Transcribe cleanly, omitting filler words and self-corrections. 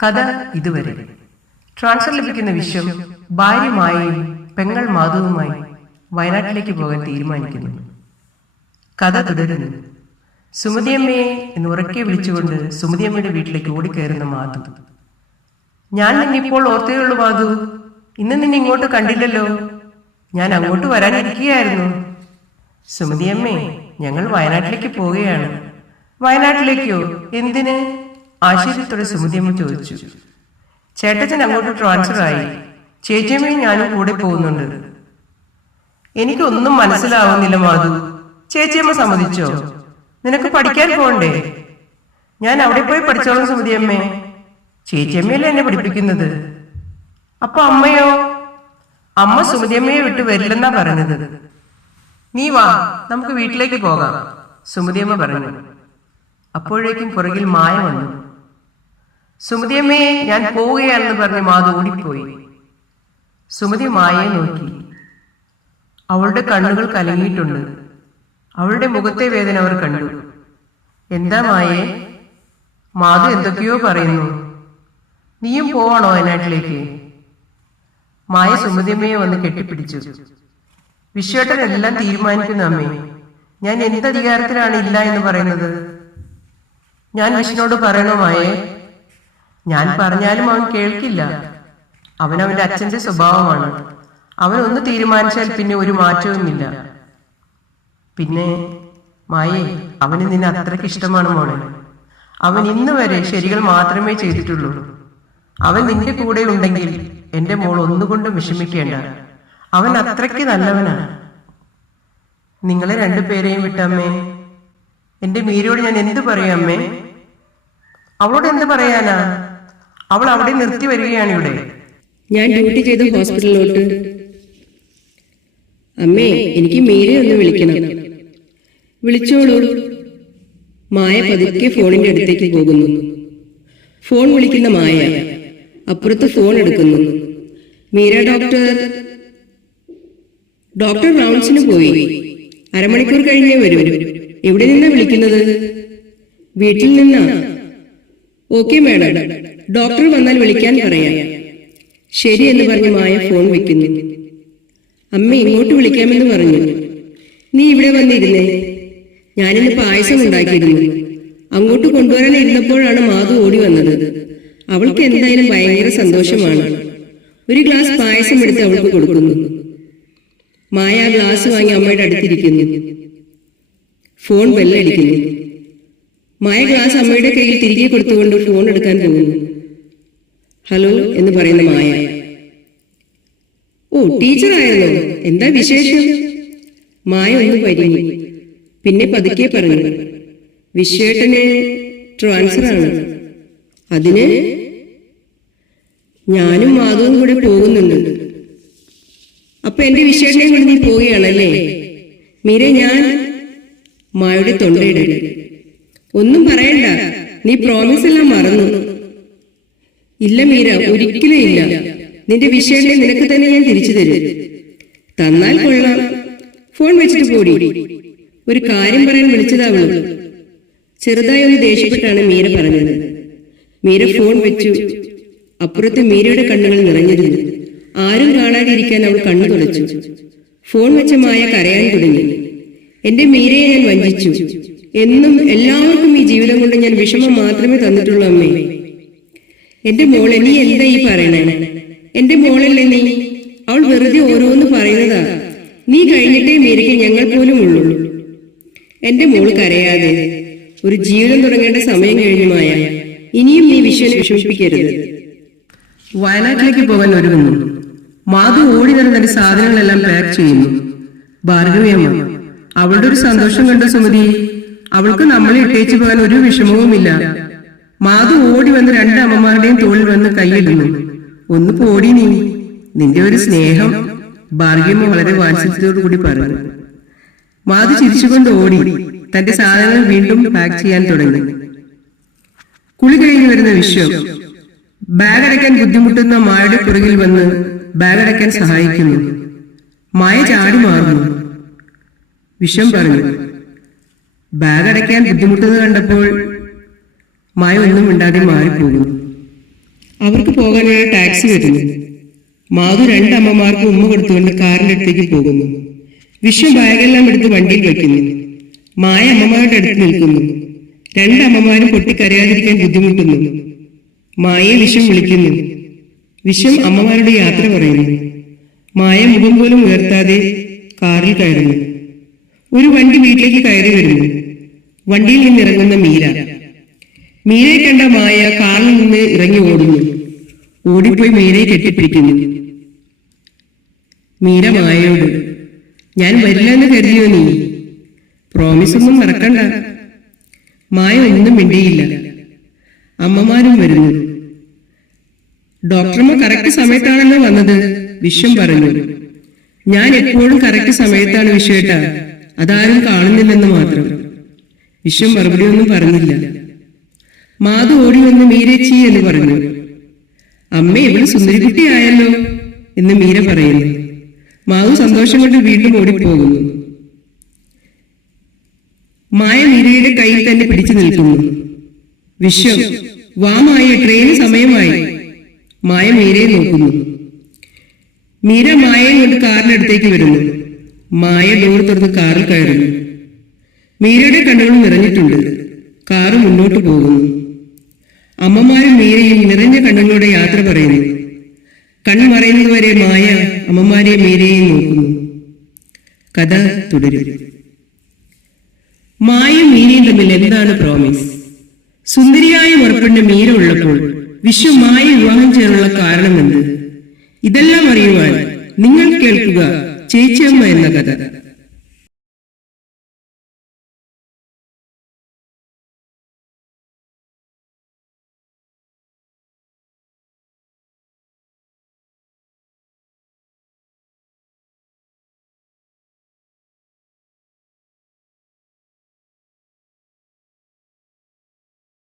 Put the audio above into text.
കഥ ഇതുവരെ. ട്രാൻസ്ഫർ ലഭിക്കുന്ന വിശ്വം ഭാര്യമായും പെങ്ങൾ മാധവുമായി വയനാട്ടിലേക്ക് പോകാൻ തീരുമാനിക്കുന്നു. കഥ തുടരുന്നു. സുമതിയമ്മയെ എന്ന് ഉറക്കെ വിളിച്ചുകൊണ്ട് സുമതിയമ്മയുടെ വീട്ടിലേക്ക് ഓടിക്കയറുന്ന മാധു. ഞാൻ നിന്നിപ്പോൾ ഓർത്തേയുള്ളൂ മാധു, ഇന്ന് നിന്നെ ഇങ്ങോട്ട് കണ്ടില്ലല്ലോ. ഞാൻ അങ്ങോട്ട് വരാനിരിക്കുകയായിരുന്നു. സുമതിയമ്മേ, ഞങ്ങൾ വയനാട്ടിലേക്ക് പോവുകയാണ്. വയനാട്ടിലേക്കോ? എന്തിന്? ആശ്ചര്യത്തോടെ സുമതിയമ്മ ചോദിച്ചു. ചേട്ടച്ചൻ അങ്ങോട്ട് ട്രാൻസ്ഫർ ആയി. ചേച്ചിയമ്മയും ഞാനും കൂടെ പോകുന്നുണ്ട്. എനിക്കൊന്നും മനസ്സിലാവുന്നില്ല മാധു. ചേച്ചിയമ്മ സമ്മതിച്ചോ? നിനക്ക് പഠിക്കാൻ പോകണ്ടേ? ഞാൻ അവിടെ പോയി പഠിച്ചോളാം സുമതിയമ്മേ. ചേച്ചിയമ്മയല്ലേ എന്നെ പഠിപ്പിക്കുന്നത്. അപ്പൊ അമ്മയോ? അമ്മ സുമതിയമ്മയെ വിട്ടു വരില്ലെന്നാ പറഞ്ഞത്. നീ വാ, നമുക്ക് വീട്ടിലേക്ക് പോകാം, സുമതിയമ്മ പറഞ്ഞു. അപ്പോഴേക്കും പുറകിൽ മായ വന്നു. സുമതിയമ്മയെ, ഞാൻ പോവുകയാണെന്ന് പറഞ്ഞ് മാധു ഓടിപ്പോയി. സുമതി മായയെ നോക്കി. അവളുടെ കണ്ണുകൾ കലങ്ങിയിട്ടുണ്ട്. അവളുടെ മുഖത്തെ വേദന അവർ കണ്ടു. എന്താ മായേ? മാധു എന്തൊക്കെയോ പറയുന്നു. നീയും പോവാണോ വയനാട്ടിലേക്ക്? മായ സുമതിയമ്മയെ വന്ന് കെട്ടിപ്പിടിച്ചു. വിശ്വേട്ടൻ എല്ലാം തീരുമാനിക്കുന്ന അമ്മേ. ഞാൻ എന്ത് അധികാരത്തിലാണ് ഇല്ല എന്ന് പറയുന്നത്? ഞാൻ വിഷ്ണുനോട് പറയണോ മായേ? ഞാൻ പറഞ്ഞാലും അവൻ കേൾക്കില്ല. അവൻ അവന്റെ അച്ഛന്റെ സ്വഭാവമാണ്. അവൻ ഒന്ന് തീരുമാനിച്ചാൽ പിന്നെ ഒരു മാറ്റവുമില്ല. പിന്നെ മായേ, അവന് നിന്നെ അത്രയ്ക്ക് ഇഷ്ടമാണ് മോളെ. അവൻ ഇന്ന് വരെ ശരികൾ മാത്രമേ ചെയ്തിട്ടുള്ളൂ. അവൻ നിന്റെ കൂടെ ഉണ്ടെങ്കിൽ എന്റെ മോൾ ഒന്നുകൊണ്ടും വിഷമിക്കേണ്ട. അവൻ അത്രയ്ക്ക് നല്ലവനാണ്. നിങ്ങളെ രണ്ടുപേരെയും വിട്ടമ്മേ. എന്റെ മീരയോട് ഞാൻ എന്ത് പറയും അമ്മേ? അവളോട് എന്ത് പറയാനാ? അവൾ അവിടെ നിർത്തി വരികയാണ് ഇവിടെ. ഞാൻ ഡ്യൂട്ടി ചെയ്ത ഹോസ്പിറ്റലിലോട്ട്. അമ്മേ, എനിക്ക് മീരയെ ഒന്ന് വിളിക്കണം. വിളിച്ചോളൂ. മായ പതുക്കെ ഫോണിന്റെ അടുത്തേക്ക് പോകുന്നു. ഫോൺ വിളിക്കുന്ന മായ അപ്പുറത്ത് ഫോൺ എടുക്കുന്നു. മീര ഡോക്ടർ റൗണ്ട്സിന് പോയി. അരമണിക്കൂർ കഴിഞ്ഞേ വരൂ. എവിടെ നിന്നാ വിളിക്കുന്നത്? വീട്ടിൽ നിന്നാ. ഓക്കെ മാഡം, ഡോക്ടർ വന്നാൽ വിളിക്കാൻ പറയാം. ശരി എന്ന് പറഞ്ഞ് മായ ഫോൺ വെക്കുന്നു. അമ്മ ഇങ്ങോട്ട് വിളിക്കാമെന്ന് പറഞ്ഞു. നീ ഇവിടെ വന്നിരുന്നേ. ഞാനിന്ന് പായസം ഉണ്ടാക്കിയിരുന്നു. അങ്ങോട്ട് കൊണ്ടുവരാൻ ഇരുന്നപ്പോഴാണ് മാധു ഓടി വന്നത്. അവൾക്ക് എന്തായാലും ഭയങ്കര സന്തോഷമാണ്. ഒരു ഗ്ലാസ് പായസം എടുത്ത് അവൾക്ക് കൊടുക്കുന്നു. മായ ആ ഗ്ലാസ് വാങ്ങി അമ്മയുടെ അടുത്തിരിക്കുന്നു. ഫോൺ ബെല്ലടിക്കുന്നു. മായ ഗ്ലാസ് അമ്മയുടെ കയ്യിൽ തിരികെ കൊടുത്തുകൊണ്ട് ഫോൺ എടുക്കാൻ പോകുന്നു. ഹലോ എന്ന് പറയുന്ന മായ. ഓ, ടീച്ചറായിരുന്നോ? എന്താ വിശേഷം? മായ ഒന്ന് പരിങ്ങി. പിന്നെ പതുക്കെ പറഞ്ഞു, വിശ്വേട്ടന് ട്രാൻസ്ഫർ ആണ്. അതിന് ഞാനും മാധവും കൂടെ പോകുന്നുണ്ട്. അപ്പൊ എന്റെ വിശ്വേട്ടനെ കൊണ്ട് നീ പോവുകയാണല്ലേ? മീര, ഞാൻ മായയുടെ തൊണ്ടയിടരുത്. ഒന്നും പറയണ്ട. നീ പ്രോമിസ് എല്ലാം മറന്നു. ഇല്ല മീര, ഒരിക്കലും ഇല്ല. നിന്റെ വിഷയങ്ങളെ നിനക്ക് തന്നെ ഞാൻ തിരിച്ചു തരും. തന്നാൽ കൊള്ളാം. ഫോൺ വെച്ചിട്ട് പോടി. ഒരു കാര്യം പറയാൻ വിളിച്ചതാവളൂ. ചെറുതായി ഒന്ന് ദേഷ്യപ്പെട്ടാണ് മീര പറഞ്ഞത്. മീര ഫോൺ വെച്ചു. അപ്പുറത്ത് മീരയുടെ കണ്ണുകൾ നിറഞ്ഞിരുന്നു. ആരും കാണാതിരിക്കാൻ അവൾ കണ്ണു തുളച്ചു. ഫോൺ വെച്ച മായ കരയാൻ തുടങ്ങി. എന്റെ മീരയെ ഞാൻ വഞ്ചിച്ചു. എന്നും എല്ലാവർക്കും ഈ ജീവിതം കൊണ്ട് ഞാൻ വിഷമം മാത്രമേ തന്നിട്ടുള്ളൂ അമ്മേ. എന്റെ മോളെ, നീ എന്താ ഈ പറയണേ? എന്റെ മോളല്ലേ നീ? അവൾ വെറുതെ ഓരോന്ന് പറയുന്നതാ. നീ കഴിഞ്ഞിട്ടേ മീരയ്ക്ക് ഞങ്ങൾ പോലും ഉള്ളൂ. എന്റെ മോള് കരയാതെ. ഒരു ജീവിതം തുടങ്ങേണ്ട സമയം കഴിഞ്ഞു മായ. ഇനിയും നീ വിഷമിപ്പിക്കരുത്. വയനാട്ടിലേക്ക് പോകാൻ ഒരുങ്ങുന്നു. മാധു ഓടി വരുന്ന സാധനങ്ങളെല്ലാം പാക്ക് ചെയ്യുന്നു. ഭാർഗവിയമ്മ അവളുടെ ഒരു സന്തോഷം കണ്ട സുമതി. അവൾക്ക് നമ്മളെ ഇട്ടേച്ചു പോകാൻ ഒരു വിഷമവുമില്ല. മാധു ഓടി വന്ന് രണ്ട് അമ്മമാരുടെയും തോളിൽ വന്ന് കൈയിടുന്നു. ഒന്ന് പോടി നീ, നിന്റെ ഒരു സ്നേഹം, ഭാർഗവിയമ്മ വളരെ വാത്സല്യത്തോടു കൂടി പറഞ്ഞു. മാധു ചിരിച്ചുകൊണ്ട് ഓടി തന്റെ സാധനങ്ങൾ വീണ്ടും പാക്ക് ചെയ്യാൻ തുടങ്ങി. കുളി കഴിഞ്ഞു വരുന്ന വിശ്വം ബാഗ് അടയ്ക്കാൻ ബുദ്ധിമുട്ടുന്ന മായയുടെ പുറകിൽ വന്ന് ബാഗ് അടയ്ക്കാൻ സഹായിക്കുന്നു. മായ ചാടി മാറുന്നു. വിശ്വം പറഞ്ഞു. ബാഗ് അടയ്ക്കാൻ ബുദ്ധിമുട്ടുന്നത് കണ്ടപ്പോൾ മായ ഒന്നും മിണ്ടാതെ മാറിപ്പോകുന്നു. അവർക്ക് പോകാനുള്ള ടാക്സി വരുന്നു. മാധു രണ്ടമ്മമാർക്ക് ഉമ്മ കൊടുത്തുകൊണ്ട് കാറിന്റെ അടുത്തേക്ക് പോകുന്നു. വിശ്വം ബാഗെല്ലാം എടുത്ത് വണ്ടിയിൽ വയ്ക്കുന്നു. മായ അമ്മമാരുടെ അടുത്ത് നിൽക്കുന്നു. രണ്ടമ്മമാരും പൊട്ടിക്കരയാതിരിക്കാൻ ബുദ്ധിമുട്ടുന്നു. മായയെ വിശ്വം വിളിക്കുന്നു. വിശ്വം അമ്മമാരുടെ യാത്ര പറയുന്നു. മായ മുഖം പോലും ഉയർത്താതെ കാറിൽ കയറുന്നു. ഒരു വണ്ടി വീട്ടിലേക്ക് കയറി വരുന്നു. വണ്ടിയിൽ നിന്നിറങ്ങുന്ന മീര. മീരയെ കണ്ട മായ കാറിൽ നിന്ന് ഇറങ്ങി ഓടുന്നു. ഓടിപ്പോയി മീരയെ കെട്ടിപ്പിടിക്കുന്നു. മീര മായയോട്, ഞാൻ വരില്ല എന്ന് കരുതിയോ നീ? പ്രോമിസ് ഒന്നും മറക്കണ്ട. മായ ഒന്നും മിണ്ടിയില്ല. അമ്മമാരും വരുന്നു. ഡോക്ടർമ്മ കറക്റ്റ് സമയത്താണല്ലോ വന്നത്, വിശ്വം പറഞ്ഞു. ഞാൻ എപ്പോഴും കറക്റ്റ് സമയത്താണ് വിശ്വേട്ടാ, അതാരും കാണുന്നില്ലെന്ന് മാത്രം. വിശ്വം മറുപടി ഒന്നും പറഞ്ഞില്ല. മാധു ഓടി വന്ന് മീരേച്ചി എന്ന് പറഞ്ഞു. അമ്മ ഇവിടെ സുന്ദരിക്കുട്ടിയായല്ലോ എന്ന് മീര പറയുന്നു. മാധു സന്തോഷം കൊണ്ട് വീണ്ടും ഓടിപ്പോകുന്നു. മായ മീരയുടെ കയ്യിൽ തന്നെ പിടിച്ചു നിൽക്കുന്നു. വിശ്വം, വാ മായ, ട്രെയിന് സമയമായി. മായ മീരയെ നോക്കുന്നു. മീര മായയെ കൊണ്ട് കാറിനടുത്തേക്ക് വരുന്നു. മായ ഡോർ തുറന്ന് കാറിൽ കയറുന്നു. മീരയുടെ കണ്ണുകൾ നിറഞ്ഞിട്ടുണ്ട്. കാറ് മുന്നോട്ട് പോകുന്നു. അമ്മമാരും മീരയും നിറഞ്ഞ കണ്ണുകളോടെ യാത്ര പറയുന്നു. കൺമറയുന്നതുവരെ മായ അമ്മമാരെയും മീരയെയും നോക്കുന്നു. കഥ തുടരും. മായയും മീരയും തമ്മിൽ എന്താണ് പ്രോമിസ്? സുന്ദരിയായ മുറപ്പെണ്ണ മീര ഉള്ളപ്പോൾ വിശ്വം മായ വിവാഹം ചെയ്യാനുള്ള കാരണമെന്ത്? ഇതെല്ലാം അറിയുവാൻ നിങ്ങൾ കേൾക്കുക ചേച്ചിയമ്മ എന്ന കഥ.